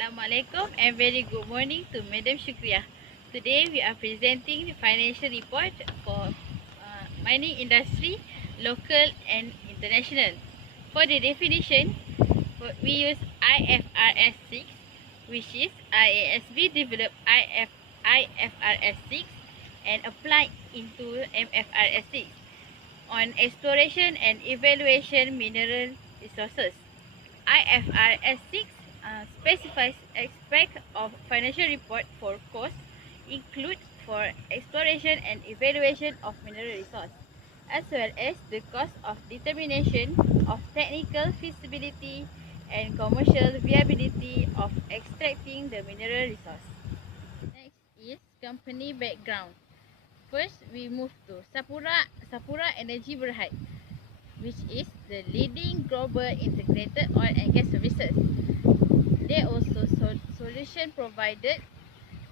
Assalamualaikum and very good morning to Madam Shukriya. Today we are presenting the financial report for mining industry, local and international. For the definition, we use IFRS 6, which is IASB developed IFRS 6 and applied into MFRS 6 on exploration and evaluation mineral resources. IFRS 6 specifies aspect of financial report for costs include for exploration and evaluation of mineral resource, as well as the cost of determination of technical feasibility and commercial viability of extracting the mineral resource. Next is company background. First, we move to SAPURA Energy Berhad, which is the leading global integrated oil and gas services. They also solution provided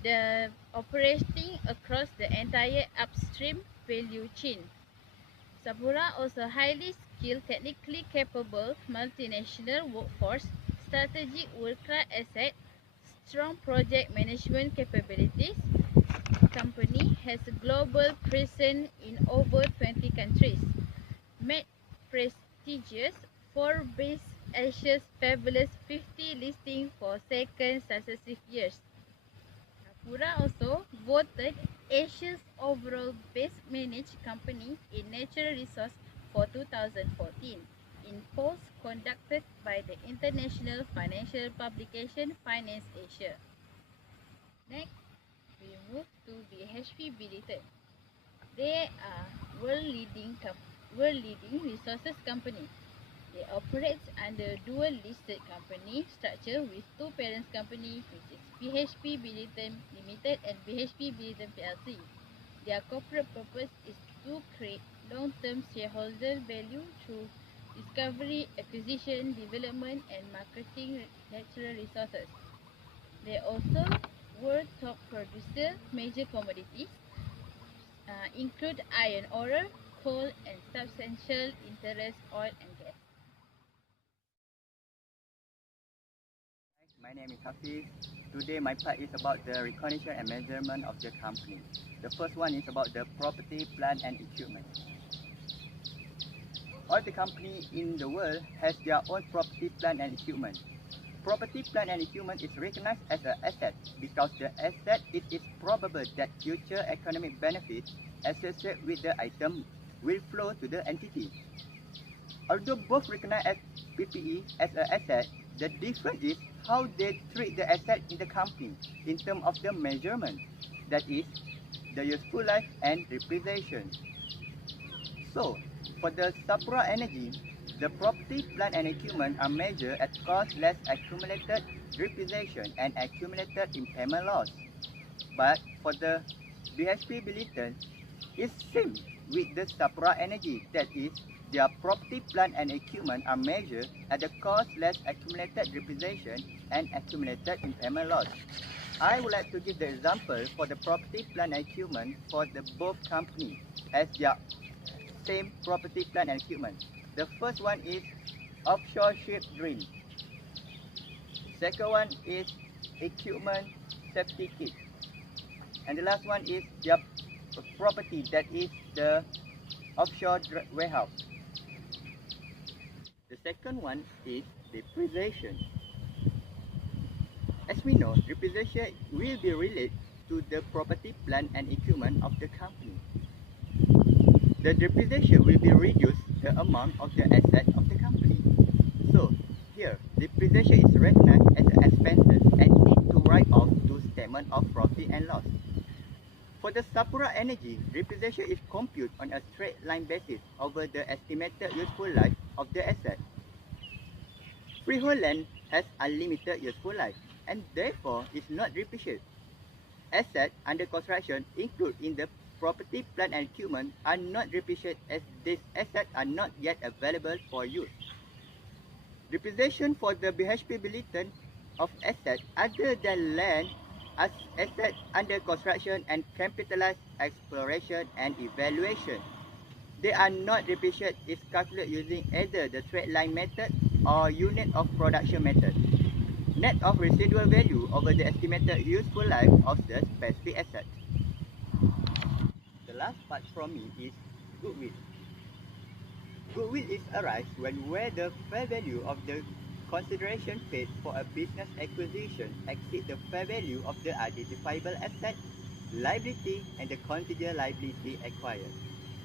the operating across the entire upstream value chain. SAPURA also highly skilled, technically capable multinational workforce, strategic world-class asset, strong project management capabilities. Company has a global presence in over 20 countries. Made prestigious Forbes Asia's Fabulous 50 listing for second successive years. SAPURA also voted Asia's overall best managed company in natural resource for 2014 in polls conducted by the international financial publication Finance Asia. Next, we move to BHP Billiton. They are world-leading resources company. They operate under dual listed company structure with two parent company, which is BHP Billiton Limited and BHP Billiton PLC. Their corporate purpose is to create long-term shareholder value through discovery, acquisition, development and marketing natural resources. They also were top producer major commodities include iron ore, coal and substantial interest oil and gas. My name is Hafiz. Today my part is about the recognition and measurement of the company. The first one is about the property, plant and equipment. All the companies in the world has their own property, plant and equipment. Property, plant and equipment is recognized as an asset because the asset it is probable that future economic benefits associated with the item will flow to the entity. Although both recognized as PPE as an asset, the difference is how they treat the asset in the company in terms of the measurement, that is, the useful life and depreciation. So, for the SAPURA Energy, the property, plant and equipment are measured at cost less accumulated depreciation and accumulated impairment loss. But for the BHP Billiton, it's same with the SAPURA Energy, that is, their property, plant and equipment are measured at the cost less accumulated depreciation and accumulated impairment loss. I would like to give the example for the property, plant and equipment for the both companies as their same property, plant and equipment. The first one is offshore ship drill. Second one is equipment safety kit. And the last one is their property, that is the offshore warehouse. The second one is depreciation. As we know, depreciation will be related to the property, plant and equipment of the company. The depreciation will be reduced the amount of the asset of the company. So here, depreciation is recognized as an expense and need to write off to statement of profit and loss. For the SAPURA Energy, depreciation is computed on a straight line basis over the estimated useful life of the asset. Freehold land has unlimited useful life and therefore is not depreciated. Assets under construction included in the property, plant and equipment are not depreciated as these assets are not yet available for use. Depreciation for the BHP Billiton of assets other than land as assets under construction and capitalized exploration and evaluation. They are not depreciated is calculated using either the straight line method or unit of production method. net of residual value over the estimated useful life of the specific asset. The last part from me is goodwill. Goodwill is arise where the fair value of the consideration paid for a business acquisition exceeds the fair value of the identifiable asset, liability, and the contingent liability acquired.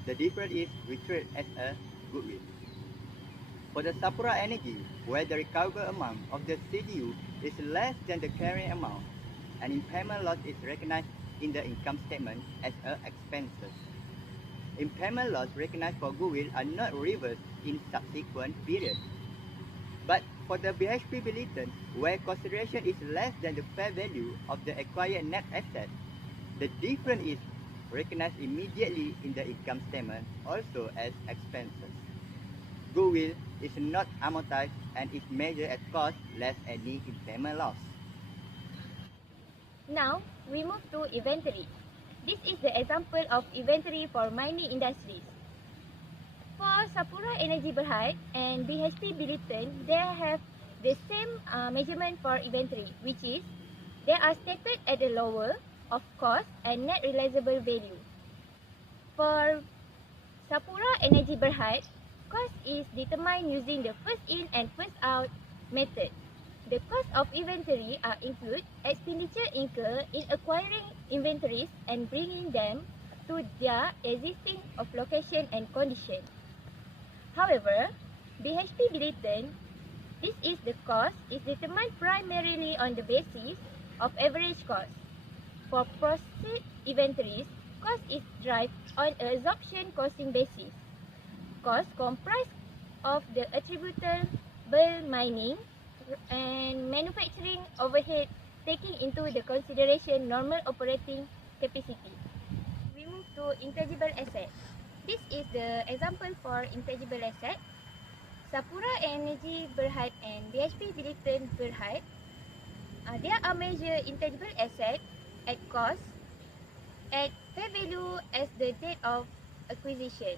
The difference is we treat as a goodwill. For the SAPURA Energy, where the recoverable amount of the CGU is less than the carrying amount, an impairment loss is recognized in the income statement as an expenses. Impairment loss recognized for goodwill are not reversed in subsequent periods. But for the BHP Billiton, where consideration is less than the fair value of the acquired net asset, the difference is recognized immediately in the income statement, also as expenses. Goodwill is not amortized and is measured at cost less any impairment loss. Now, we move to inventory. This is the example of inventory for mining industries. For SAPURA Energy Berhad and BHP Billiton, they have the same measurement for inventory, which is they are stated at the lower of cost and net realizable value. For SAPURA Energy Berhad, cost is determined using the first in and first out method. The cost of inventory include expenditure incurred in acquiring inventories and bringing them to their existing of location and condition. However, BHP Billiton, this is the cost is determined primarily on the basis of average cost. For proceed inventories, cost is derived on an absorption costing basis. Cost comprised of the attributable mining and manufacturing overhead taking into the consideration normal operating capacity. We move to intangible asset. This is the example for intangible asset. SAPURA Energy Berhad and BHP Billiton Berhad, there are measured intangible asset at cost at fair value as the date of acquisition.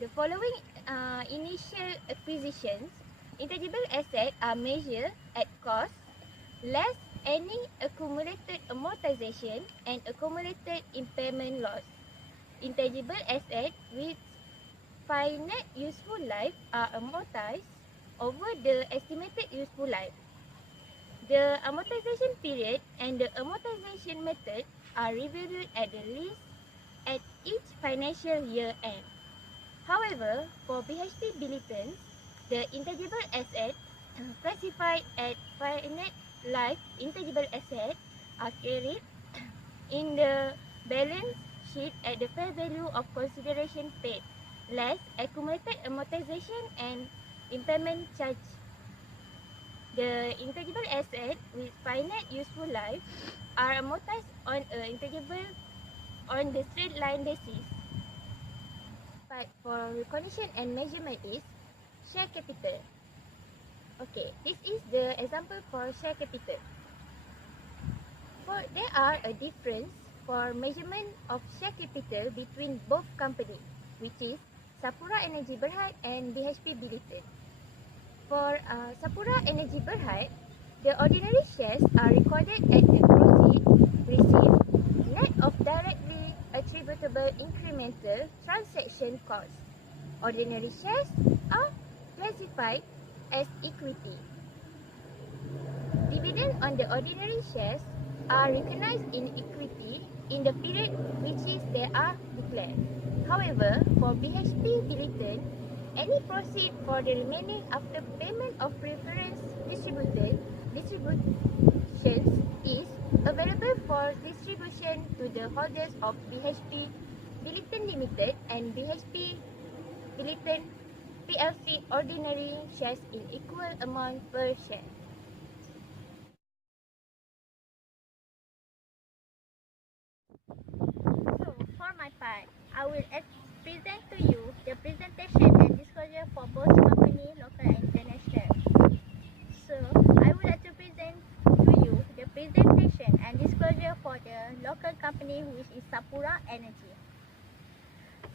The following initial acquisitions, intangible assets are measured at cost less any accumulated amortization and accumulated impairment loss. Intangible assets with finite useful life are amortized over the estimated useful life. The amortization period and the amortization method are reviewed at the least at each financial year end. However, for BHP Billiton, the intangible assets classified as finite life intangible assets are carried in the balance sheet at the fair value of consideration paid, less accumulated amortization and impairment charge. The intangible assets with finite useful life are amortized on a intangible on the straight line basis. But for recognition and measurement is share capital. Okay, this is the example for share capital. There are a difference for measurement of share capital between both companies, which is SAPURA Energy Berhad and BHP Billiton. For SAPURA Energy Berhad, the ordinary shares are recorded at the proceeds received net of directly attributable incremental transaction costs. Ordinary shares are classified as equity. Dividend on the ordinary shares are recognized in equity in the period which is they are declared. However, for BHP Billiton, any proceed for the remaining after payment of preference distributions is available for distribution to the holders of BHP Billiton Limited and BHP Billiton PLC ordinary shares in equal amount per share. So, for my part, I will present to you the presentation and disclosure for both company, local and international. So, I would like to present to you the presentation and disclosure for the local company, which is SAPURA Energy.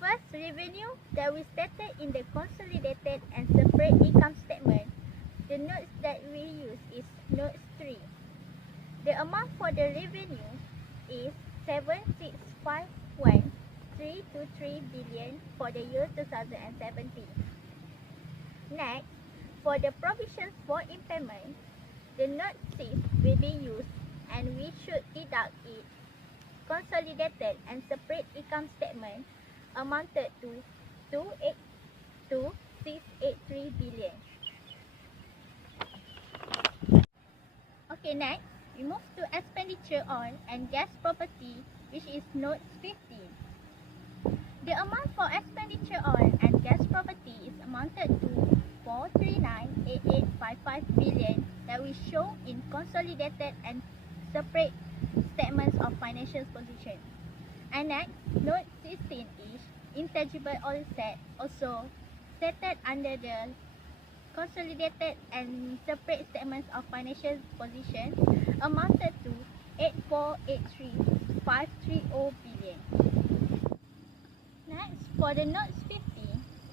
First, revenue that we stated in the consolidated and separate income statement. the notes that we use is note 3. The amount for the revenue is 7651323 billion for the year 2017. Next, for the provisions for impairment, the note 6 will be used and we should deduct it. Consolidated and separate income statement amounted to 282,683 billion. Okay, next, we move to expenditure on and gas property, which is note 15. The amount for expenditure on and gas property is amounted to 4398855 billion that we show in consolidated and separate statements of financial position. And next, note 16 is intangible asset, also stated under the consolidated and separate statements of financial position, amounted to 8483,530 billion. Next, for the notes 50,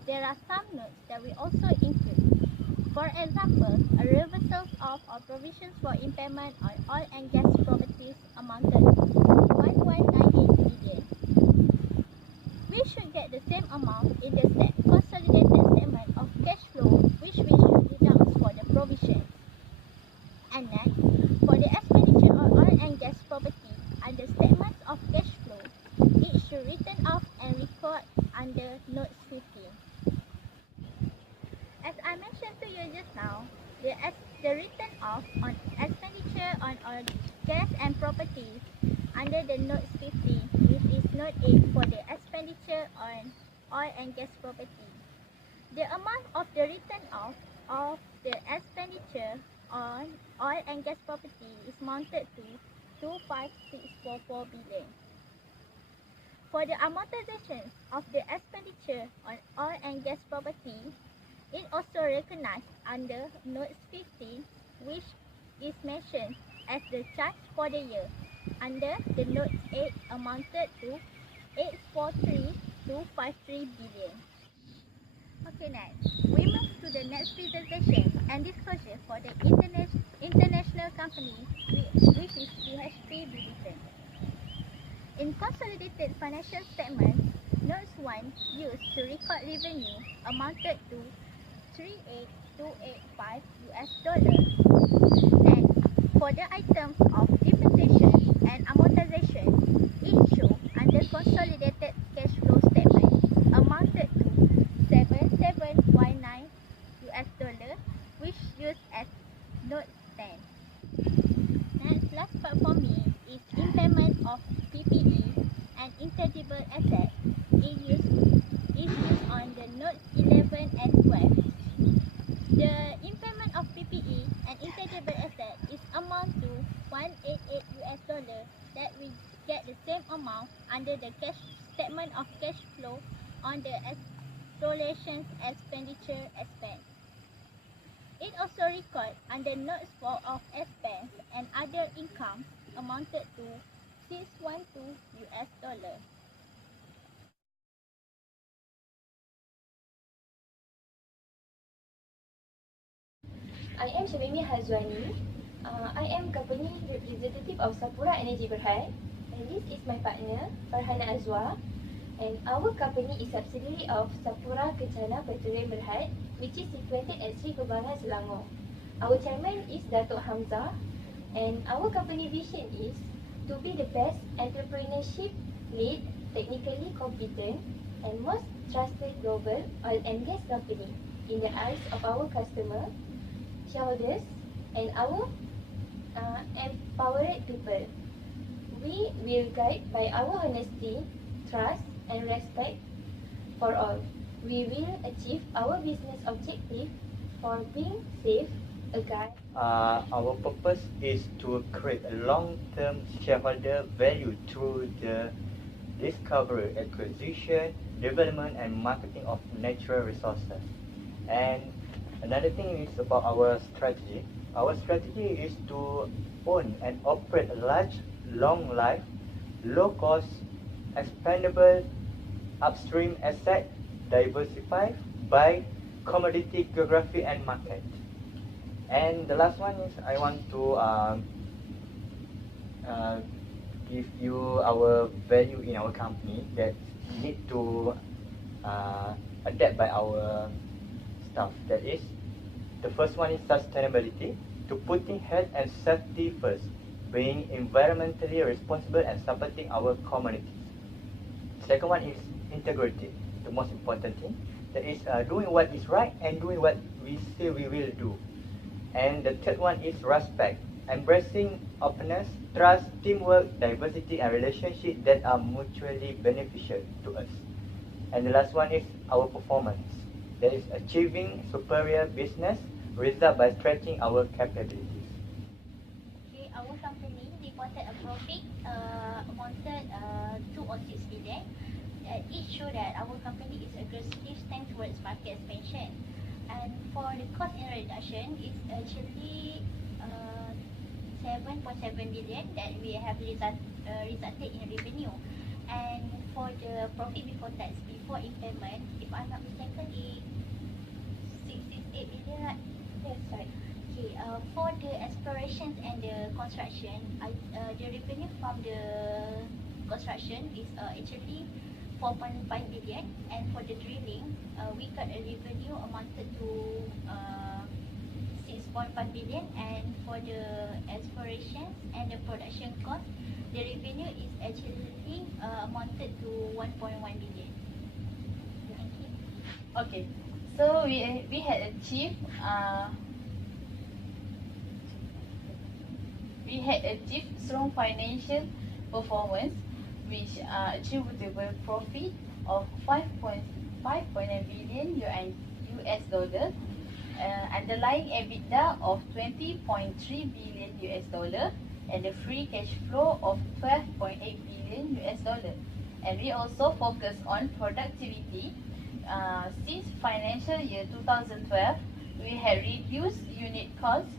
there are some notes that we also include. For example, a reversal of our provisions for impairment on oil and gas properties amounted to 1198 billion. We should get the same amount in the consolidated statement of cash flow, which we should deduct for the provisions. And next, for the expenditure on oil and gas property under statements of cash flow, it should written off and record under note 15. As I mentioned to you just now, the written off on expenditure on oil, gas and properties under the note 50, which is note 8 for the expenditure on oil and gas property. The amount of the written off of the expenditure on oil and gas property is mounted to 25644 billion. For the amortization of the expenditure on oil and gas property, it also recognized under note 15, which is mentioned as the charge for the year. Under the note 8 amounted to 843,253 billion. Okay, next, we move to the next presentation and disclosure for the international company, which is BHP BILITON. In consolidated financial statements, notes 1 used to record revenue amounted to 38,285 US dollars. Next, for the items of depreciation and amortization, it shows under consolidated cash flow statement amounted to 7719 US dollar, which used as note 10. Next, last part for me is impairment of PPE and intangible asset. It is used on the notes 11 and 12. The impairment of PPE and intangible asset is amount to 188 US dollar that we get the same amount under the cash statement of cash flow on the installations expenditure expense. It also record under notes 4 of expense and other income amounted to 612 US dollar. I am Syamimi Hazwani. I am company representative of SAPURA Energy Berhad, and this is my partner Farhana Azwa, and our company is subsidiary of SAPURA Kencana Petroleum Berhad, which is situated at Sri Kebaran, Selangor. Our chairman is Datuk Hamzah, and our company vision is to be the best entrepreneurship lead, technically competent, and most trusted global oil and gas company in the eyes of our customer, shareholders, and our empowered people. We will guide by our honesty, trust, and respect for all. We will achieve our business objective for being safe, a guide. Our purpose is to create a long-term shareholder value through the discovery, acquisition, development, and marketing of natural resources. And another thing is about our strategy. Our strategy is to own and operate a large, long-life, low-cost, expandable upstream asset diversified by commodity, geography, and market. And the last one is I want to give you our value in our company that need to adapt by our staff. That is, the first one is sustainability, to putting health and safety first, being environmentally responsible and supporting our communities. Second one is integrity, the most important thing. That is doing what is right and doing what we say we will do. And the third one is respect, embracing openness, trust, teamwork, diversity, and relationships that are mutually beneficial to us. And the last one is our performance, that is achieving superior business result by stretching our capabilities. Okay, our company reported a profit amounted 206 billion. It shows that our company is aggressively stand towards market expansion. And for the cost in reduction, it's actually 7.7 billion that we have resulted in revenue. And for the profit before tax, before impairment, if I'm not mistaken, it's 668 billion, right? Yes, right. Okay, for the explorations and the construction, the revenue from the construction is actually 4.5 billion, and for the drilling, we got a revenue amounted to 6.5 billion, and for the explorations and the production cost, the revenue is actually amounted to 1.1 billion. Thank you. Okay, so we had achieved strong financial performance, which attributable profit of 5.9 billion US dollar, underlying EBITDA of 20.3 billion US dollar, and the free cash flow of 12.8 billion US dollar. And we also focus on productivity. Since financial year 2012, we have reduced unit costs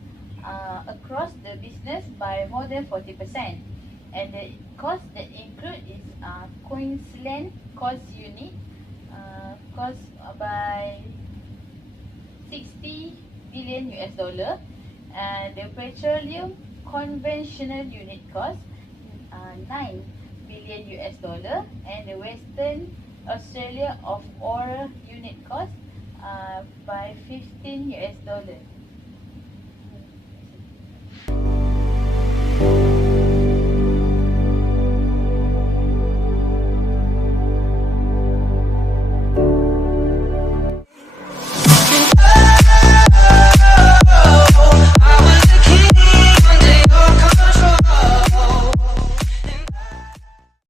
across the business by more than 40%. And the cost that include is Queensland cost unit cost by 60 billion US dollar, and the petroleum conventional unit cost 9 billion US dollar, and the Western Australia of oil unit cost by 15 US dollar.